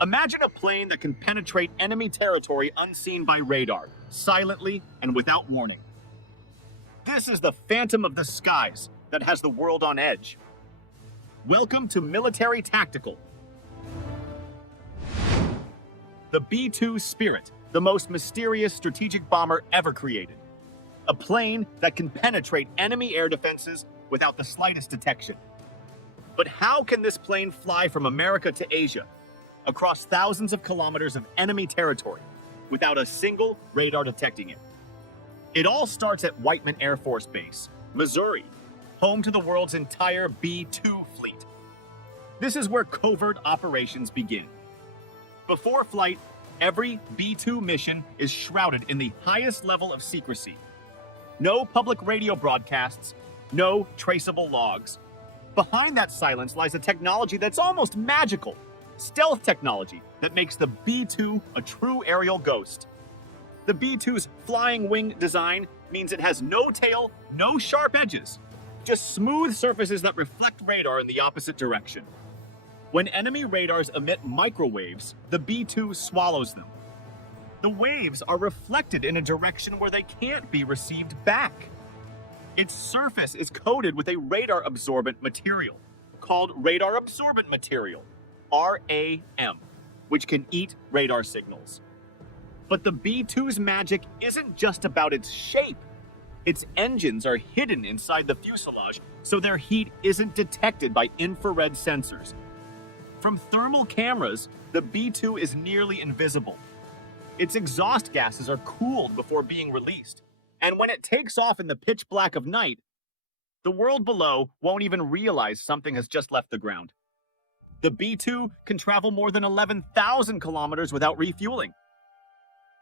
Imagine a plane that can penetrate enemy territory unseen by radar, silently and without warning. This is the phantom of the skies that has the world on edge. Welcome to Military Tactical. The B-2 Spirit, the most mysterious strategic bomber ever created. A plane that can penetrate enemy air defenses without the slightest detection. But how can this plane fly from America to Asia, across thousands of kilometers of enemy territory, without a single radar detecting it? It all starts at Whiteman Air Force Base, Missouri, home to the world's entire B-2 fleet. This is where covert operations begin. Before flight, every B-2 mission is shrouded in the highest level of secrecy. No public radio broadcasts, no traceable logs. Behind that silence lies a technology that's almost magical. Stealth technology that makes the B-2 a true aerial ghost. The B-2's flying wing design means it has no tail, no sharp edges, just smooth surfaces that reflect radar in the opposite direction. When enemy radars emit microwaves, the B-2 swallows them. The waves are reflected in a direction where they can't be received back. Its surface is coated with a radar-absorbent material called radar-absorbent material, RAM, which can eat radar signals. But the B-2's magic isn't just about its shape. Its engines are hidden inside the fuselage, so their heat isn't detected by infrared sensors. From thermal cameras, the B-2 is nearly invisible. Its exhaust gases are cooled before being released, and when it takes off in the pitch black of night, the world below won't even realize something has just left the ground. The B-2 can travel more than 11,000 kilometers without refueling.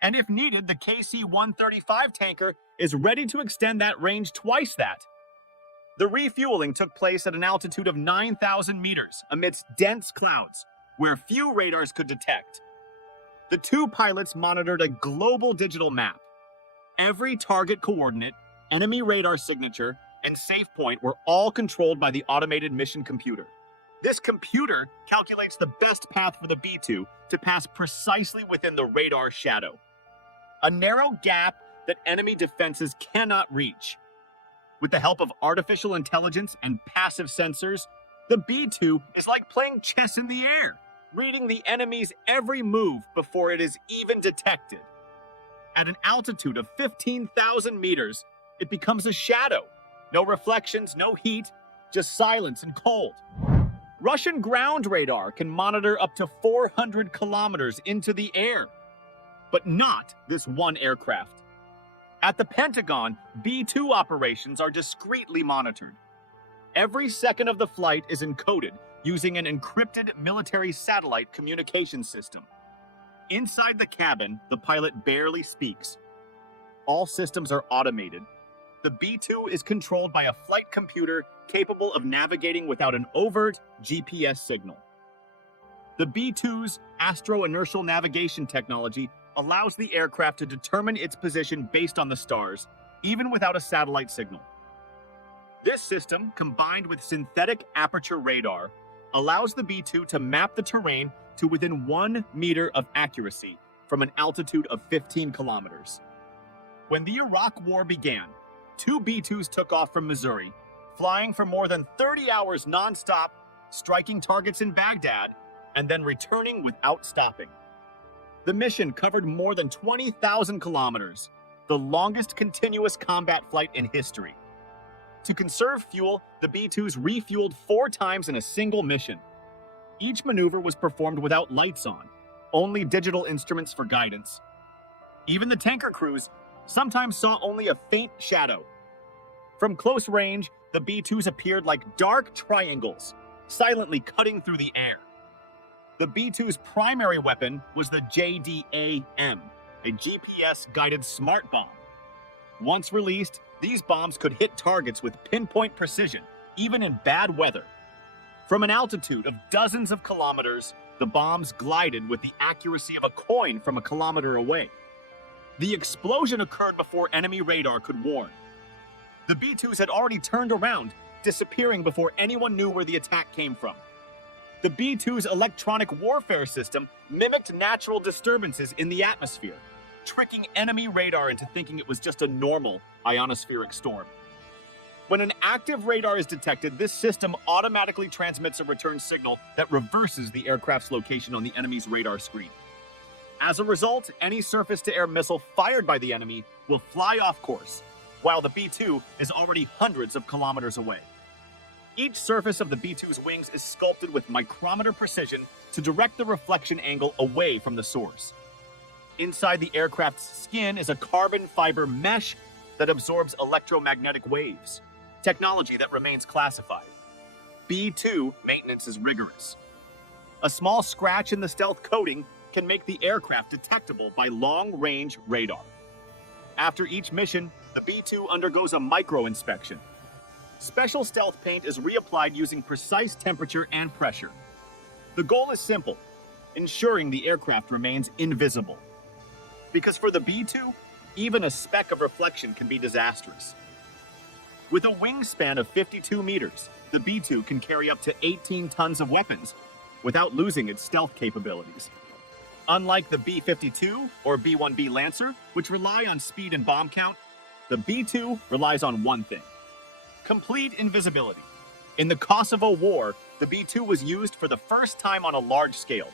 And if needed, the KC-135 tanker is ready to extend that range twice that. The refueling took place at an altitude of 9,000 meters amidst dense clouds, where few radars could detect. The two pilots monitored a global digital map. Every target coordinate, enemy radar signature, and safe point were all controlled by the automated mission computer. This computer calculates the best path for the B-2 to pass precisely within the radar shadow. A narrow gap that enemy defenses cannot reach. With the help of artificial intelligence and passive sensors, the B-2 is like playing chess in the air, reading the enemy's every move before it is even detected. At an altitude of 15,000 meters, it becomes a shadow. No reflections, no heat, just silence and cold. Russian ground radar can monitor up to 400 kilometers into the air, but not this one aircraft. At the Pentagon, B-2 operations are discreetly monitored. Every second of the flight is encoded using an encrypted military satellite communication system. Inside the cabin, the pilot barely speaks. All systems are automated. The B-2 is controlled by a flight computer capable of navigating without an overt GPS signal. The B-2's astro-inertial navigation technology allows the aircraft to determine its position based on the stars, even without a satellite signal. This system, combined with synthetic aperture radar, allows the B-2 to map the terrain to within 1 meter of accuracy from an altitude of 15 kilometers. When the Iraq War began, 2 B-2s took off from Missouri, flying for more than 30 hours nonstop, striking targets in Baghdad, and then returning without stopping. The mission covered more than 20,000 kilometers, the longest continuous combat flight in history. To conserve fuel, the B-2s refueled 4 times in a single mission. Each maneuver was performed without lights on, only digital instruments for guidance. Even the tanker crews sometimes saw only a faint shadow. From close range, the B-2s appeared like dark triangles, silently cutting through the air. The B-2's primary weapon was the JDAM, a GPS-guided smart bomb. Once released, these bombs could hit targets with pinpoint precision, even in bad weather. From an altitude of dozens of kilometers, the bombs glided with the accuracy of a coin from a kilometer away. The explosion occurred before enemy radar could warn. The B-2s had already turned around, disappearing before anyone knew where the attack came from. The B-2's electronic warfare system mimicked natural disturbances in the atmosphere, tricking enemy radar into thinking it was just a normal ionospheric storm. When an active radar is detected, this system automatically transmits a return signal that reverses the aircraft's location on the enemy's radar screen. As a result, any surface-to-air missile fired by the enemy will fly off course, while the B-2 is already hundreds of kilometers away. Each surface of the B-2's wings is sculpted with micrometer precision to direct the reflection angle away from the source. Inside the aircraft's skin is a carbon fiber mesh that absorbs electromagnetic waves, technology that remains classified. B-2 maintenance is rigorous. A small scratch in the stealth coating can make the aircraft detectable by long-range radar. After each mission, the B-2 undergoes a micro-inspection. Special stealth paint is reapplied using precise temperature and pressure. The goal is simple: ensuring the aircraft remains invisible. Because for the B-2, even a speck of reflection can be disastrous. With a wingspan of 52 meters, the B-2 can carry up to 18 tons of weapons without losing its stealth capabilities. Unlike the B-52 or B-1B Lancer, which rely on speed and bomb count, the B-2 relies on one thing: complete invisibility. In the Kosovo War, the B-2 was used for the first time on a large scale.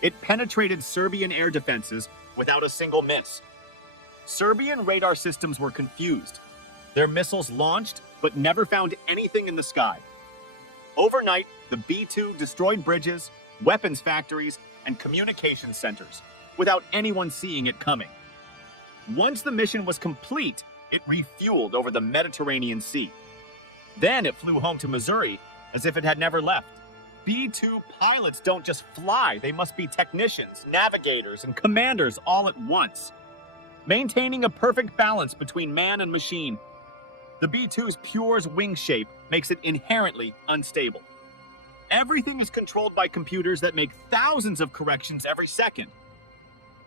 It penetrated Serbian air defenses without a single miss. Serbian radar systems were confused. Their missiles launched, but never found anything in the sky. Overnight, the B-2 destroyed bridges, weapons factories, and communication centers, without anyone seeing it coming. Once the mission was complete, it refueled over the Mediterranean Sea. Then it flew home to Missouri as if it had never left. B-2 pilots don't just fly, they must be technicians, navigators, and commanders all at once, maintaining a perfect balance between man and machine. The B-2's pure wing shape makes it inherently unstable. Everything is controlled by computers that make thousands of corrections every second.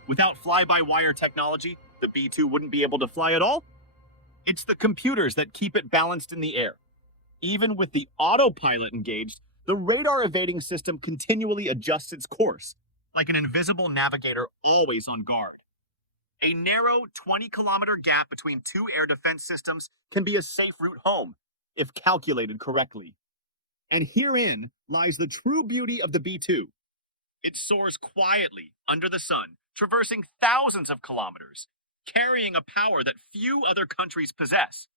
Without fly-by-wire technology, the B-2 wouldn't be able to fly at all. It's the computers that keep it balanced in the air. Even with the autopilot engaged, the radar evading system continually adjusts its course, like an invisible navigator always on guard. A narrow 20-kilometer gap between two air defense systems can be a safe route home, if calculated correctly. And herein lies the true beauty of the B-2. It soars quietly under the sun, traversing thousands of kilometers, carrying a power that few other countries possess.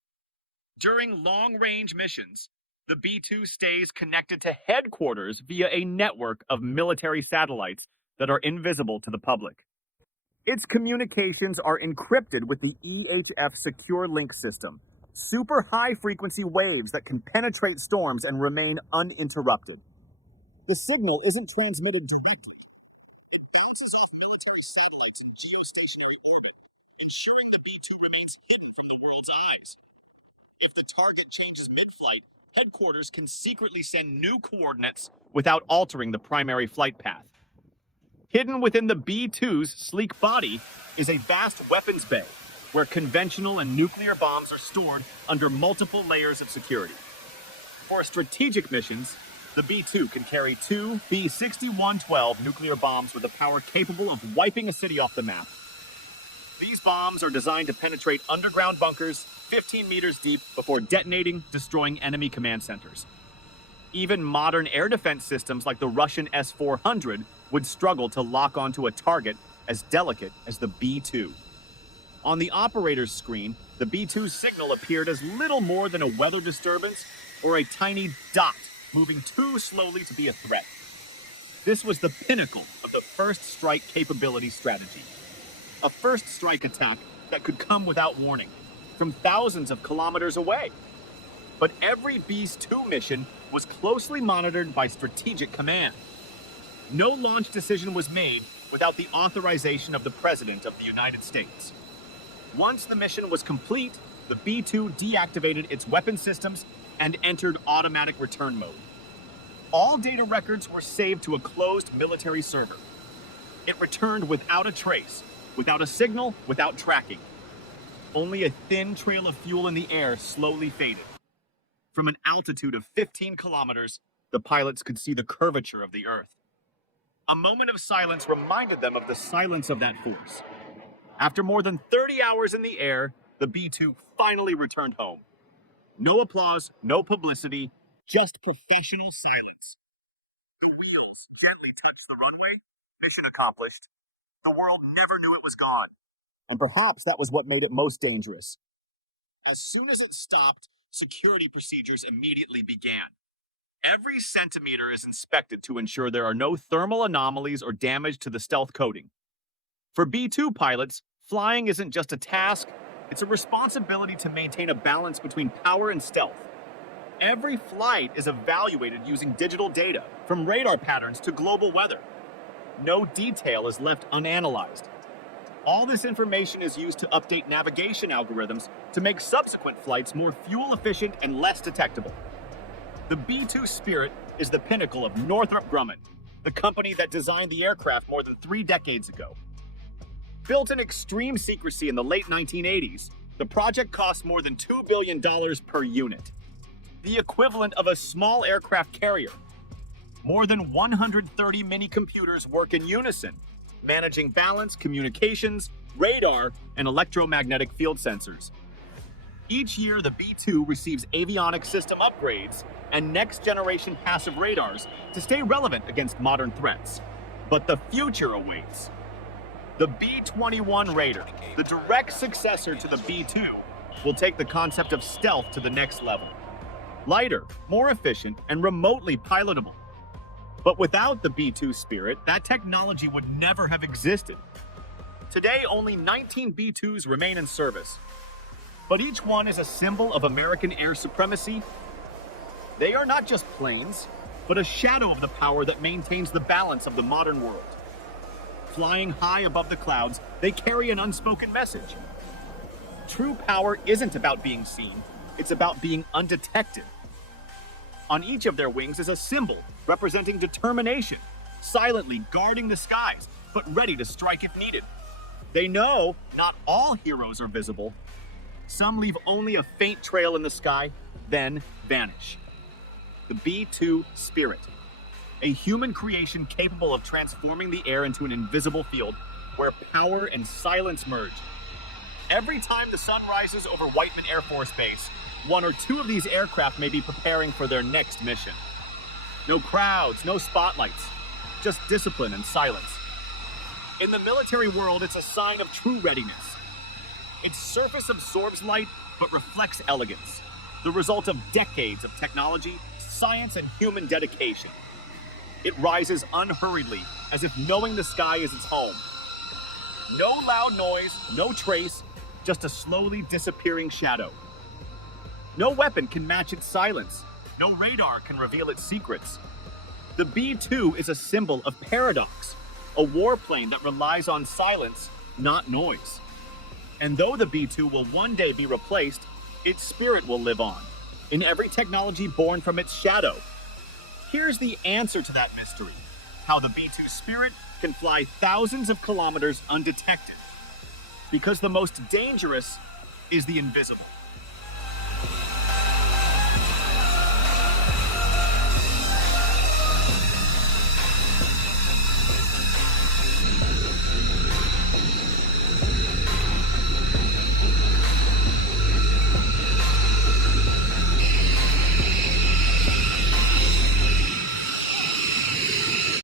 During long-range missions, the B-2 stays connected to headquarters via a network of military satellites that are invisible to the public. Its communications are encrypted with the EHF Secure Link system, super high-frequency waves that can penetrate storms and remain uninterrupted. The signal isn't transmitted directly. It bounces off military satellites in geostationary orbit, ensuring the B-2 remains hidden from the world's eyes. If the target changes mid-flight, headquarters can secretly send new coordinates without altering the primary flight path. Hidden within the B-2's sleek body is a vast weapons bay, where conventional and nuclear bombs are stored under multiple layers of security. For strategic missions, the B-2 can carry two B-6112 nuclear bombs with a power capable of wiping a city off the map. These bombs are designed to penetrate underground bunkers 15 meters deep before detonating, destroying enemy command centers. Even modern air defense systems like the Russian S-400 would struggle to lock onto a target as delicate as the B-2. On the operator's screen, the B-2's signal appeared as little more than a weather disturbance or a tiny dot moving too slowly to be a threat. This was the pinnacle of the first strike capability strategy. A first strike attack that could come without warning, from thousands of kilometers away. But every B-2 mission was closely monitored by strategic command. No launch decision was made without the authorization of the President of the United States. Once the mission was complete, the B-2 deactivated its weapon systems and entered automatic return mode. All data records were saved to a closed military server. It returned without a trace, without a signal, without tracking. Only a thin trail of fuel in the air slowly faded. From an altitude of 15 kilometers, the pilots could see the curvature of the Earth. A moment of silence reminded them of the silence of that force. After more than 30 hours in the air, the B-2 finally returned home. No applause, no publicity, just professional silence. The wheels gently touched the runway. Mission accomplished. The world never knew it was gone. And perhaps that was what made it most dangerous. As soon as it stopped, security procedures immediately began. Every centimeter is inspected to ensure there are no thermal anomalies or damage to the stealth coating. For B-2 pilots, flying isn't just a task, it's a responsibility to maintain a balance between power and stealth. Every flight is evaluated using digital data, from radar patterns to global weather. No detail is left unanalyzed. All this information is used to update navigation algorithms to make subsequent flights more fuel-efficient and less detectable. The B-2 Spirit is the pinnacle of Northrop Grumman, the company that designed the aircraft more than 3 decades ago. Built in extreme secrecy in the late 1980s, the project cost more than $2 billion per unit, the equivalent of a small aircraft carrier. More than 130 mini-computers work in unison, managing balance, communications, radar, and electromagnetic field sensors. Each year, the B-2 receives avionics system upgrades and next-generation passive radars to stay relevant against modern threats. But the future awaits. The B-21 Raider, the direct successor to the B-2, will take the concept of stealth to the next level. Lighter, more efficient, and remotely pilotable. But without the B-2 Spirit, that technology would never have existed. Today, only 19 B-2s remain in service. But each one is a symbol of American air supremacy. They are not just planes, but a shadow of the power that maintains the balance of the modern world. Flying high above the clouds, they carry an unspoken message. True power isn't about being seen, it's about being undetected. On each of their wings is a symbol representing determination, silently guarding the skies, but ready to strike if needed. They know not all heroes are visible. Some leave only a faint trail in the sky, then vanish. The B-2 Spirit, a human creation capable of transforming the air into an invisible field where power and silence merge. Every time the sun rises over Whiteman Air Force Base, 1 or 2 of these aircraft may be preparing for their next mission. No crowds, no spotlights, just discipline and silence. In the military world, it's a sign of true readiness. Its surface absorbs light, but reflects elegance, the result of decades of technology, science, and human dedication. It rises unhurriedly, as if knowing the sky is its home. No loud noise, no trace, just a slowly disappearing shadow. No weapon can match its silence. No radar can reveal its secrets. The B-2 is a symbol of paradox, a warplane that relies on silence, not noise. And though the B-2 will one day be replaced, its spirit will live on, in every technology born from its shadow. Here's the answer to that mystery: how the B-2 Spirit can fly thousands of kilometers undetected. Because the most dangerous is the invisible.